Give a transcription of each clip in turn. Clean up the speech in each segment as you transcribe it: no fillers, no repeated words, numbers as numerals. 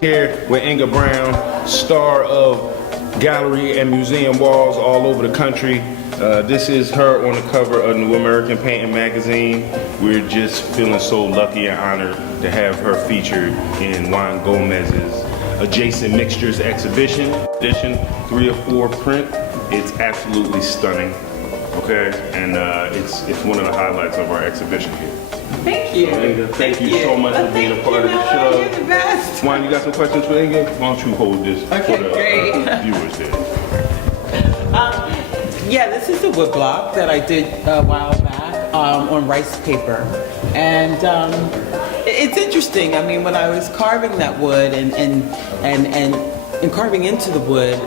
Here with Inga Brown, star of gallery and museum walls all over the country. This is her on the cover of New American Painting magazine. We're just feeling so lucky and honored to have her featured in Juan Gomez's Adjacent Mixtures exhibition, edition 3 or 4 print. It's absolutely stunning, okay? And it's one of the highlights of our exhibition here. Thank you. So, Inga, thank you so much for being a part of the show. You're the best. Juan, you got some questions for Inga? Why don't you hold this for the viewers there? Yeah, this is a wood block that I did a while back on rice paper. And it's interesting. I mean, when I was carving that wood and carving into the wood,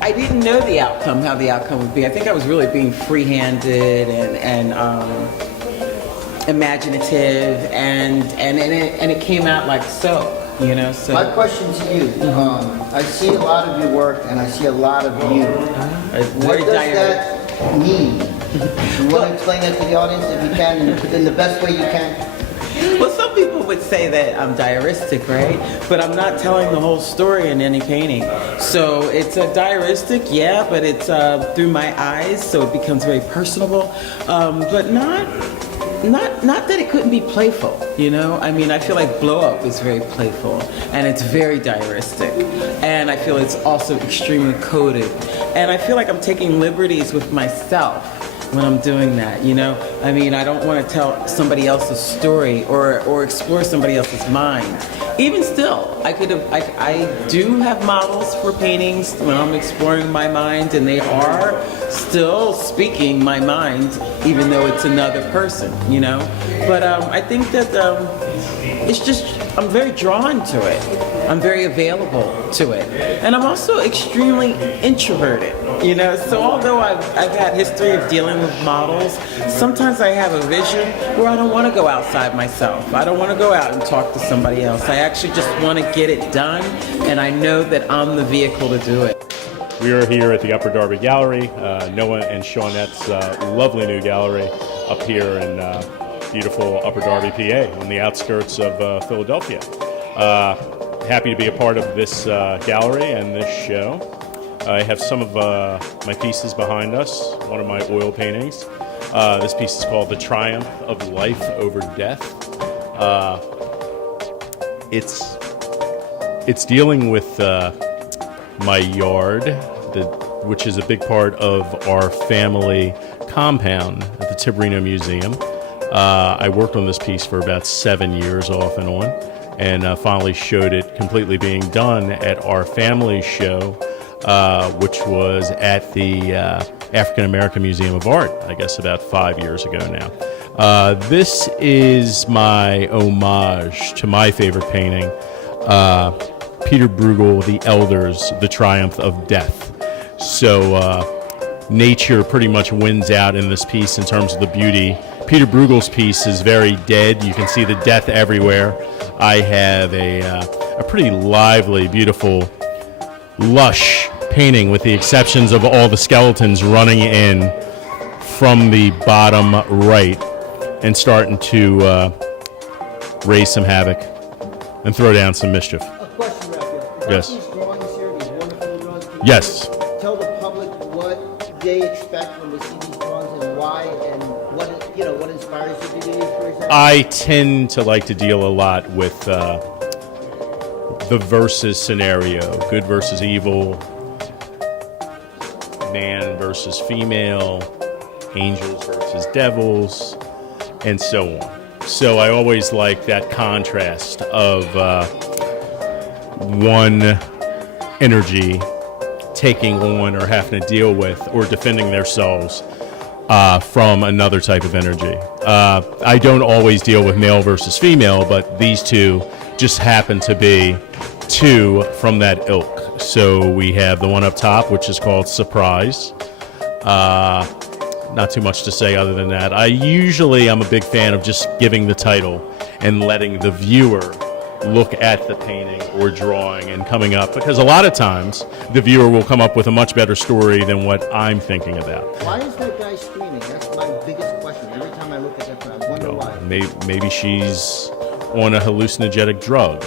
I didn't know how the outcome would be. I think I was really being free-handed and imaginative, and it came out like so. You know, so my question to you, I see a lot of your work and I see a lot of you. What does that mean? You want to explain that to the audience if you can, in the best way you can? Well, some people would say that I'm diaristic, right? But I'm not telling the whole story in any painting. So it's a diaristic, yeah, but it's through my eyes, so it becomes very personable, but not that it couldn't be playful, you know? I mean, I feel like Blow Up is very playful, and it's very diaristic, and I feel it's also extremely coded, and I feel like I'm taking liberties with myself when I'm doing that, you know? I mean, I don't want to tell somebody else's story or explore somebody else's mind. Even still, I do have models for paintings when I'm exploring my mind, and they are still speaking my mind, even though it's another person, you know? But I think that it's just, I'm very drawn to it. I'm very available to it. And I'm also extremely introverted, you know? So although I've had history of dealing with models, sometimes I have a vision where I don't want to go outside myself. I don't want to go out and talk to somebody else. I actually just want to get it done, and I know that I'm the vehicle to do it. We are here at the UpperDarby Gallery, Noah and Shawnette's lovely new gallery up here in beautiful UpperDarby, PA, on the outskirts of Philadelphia. Happy to be a part of this gallery and this show. I have some of my pieces behind us, one of my oil paintings. This piece is called The Triumph of Life Over Death. It's dealing with my yard, which is a big part of our family compound at the Tiberino Museum. I worked on this piece for about 7 years off and on, and finally showed it completely being done at our family show, which was at the African American Museum of Art, I guess about 5 years ago now. This is my homage to my favorite painting, Peter Bruegel, The Elders, The Triumph of Death. So nature pretty much wins out in this piece in terms of the beauty. Peter Bruegel's piece is very dead. You can see the death everywhere. I have a pretty lively, beautiful, lush painting, with the exceptions of all the skeletons running in from the bottom right and starting to raise some havoc and throw down some mischief. A question, Raphael. Yes. These drawings here, these wonderful drawings, can Yes. you tell the public what they expect when they see these drawings and why, and what inspires you to do these, for example? I tend to like to deal a lot with the versus scenario, good versus evil, man versus female, angels versus devils, and so on. So I always like that contrast of one energy taking on or having to deal with or defending themselves from another type of energy. I don't always deal with male versus female, but these two just happen to be two from that ilk. So we have the one up top, which is called Surprise. Not too much to say other than that. I'm a big fan of just giving the title and letting the viewer look at the painting or drawing and coming up, because a lot of times the viewer will come up with a much better story than what I'm thinking about. Why is that guy screaming? That's my biggest question. Every time I look at that, I wonder why. Maybe she's on a hallucinogenic drug,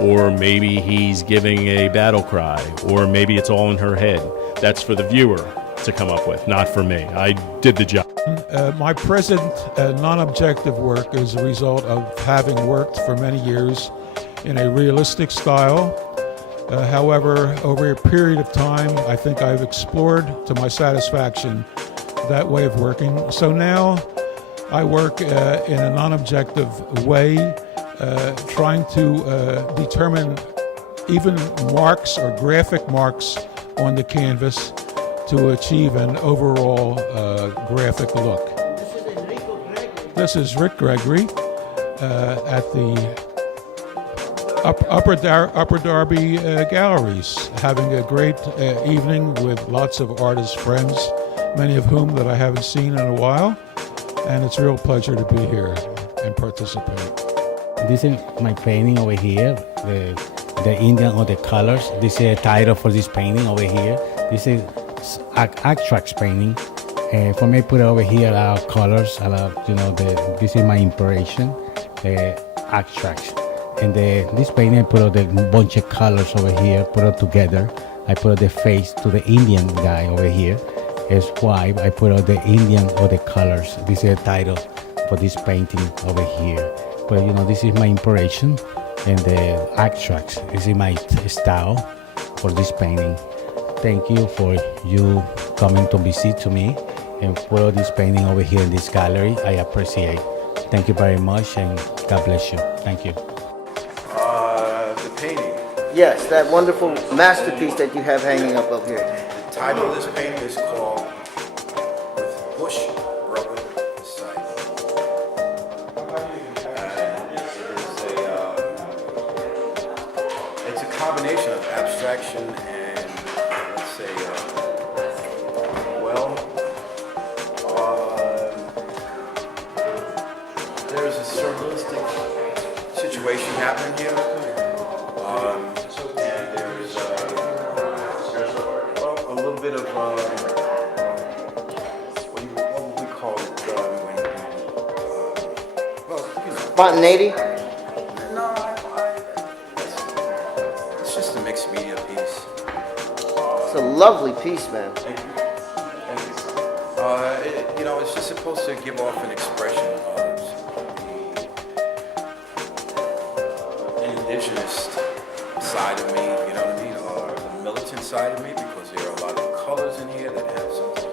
or maybe he's giving a battle cry, or maybe it's all in her head. That's for the viewer to come up with, not for me. I did the job. My present non-objective work is a result of having worked for many years in a realistic style. However, over a period of time, I think I've explored to my satisfaction that way of working. So now I work in a non-objective way, trying to determine even marks or graphic marks on the canvas to achieve an overall graphic look. This is Rick Gregory at the UpperDarby Galleries, having a great evening with lots of artist friends, many of whom that I haven't seen in a while, and it's a real pleasure to be here and participate. This is my painting over here, the Indian or the colors. This is a title for this painting over here. This is abstract painting. For me, put it over here, colors, this is my inspiration, the abstract. And this painting, I put a bunch of colors over here, put it together. I put the face to the Indian guy over here. It's why I put all the Indian or the colors. This is a title for this painting over here. But this is my inspiration and the abstracts. This is my style for this painting. Thank you for you coming to visit to me and put this painting over here in this gallery. I appreciate. Thank you very much and God bless you. Thank you. The painting. Yes, that wonderful masterpiece that you have hanging up here. The title of this painting is called With Bush Brother Beside Me. It's a combination of abstraction and, let's say, there's a surrealistic situation happening here. And there's a little bit of what would we call it? Spontaneity? No, it's just a mixed media piece. It's a lovely piece, man. Thank you. It's just supposed to give off an expression of the indigenous side of me, you know what I mean, or the militant side of me, because there are a lot of colors in here that have something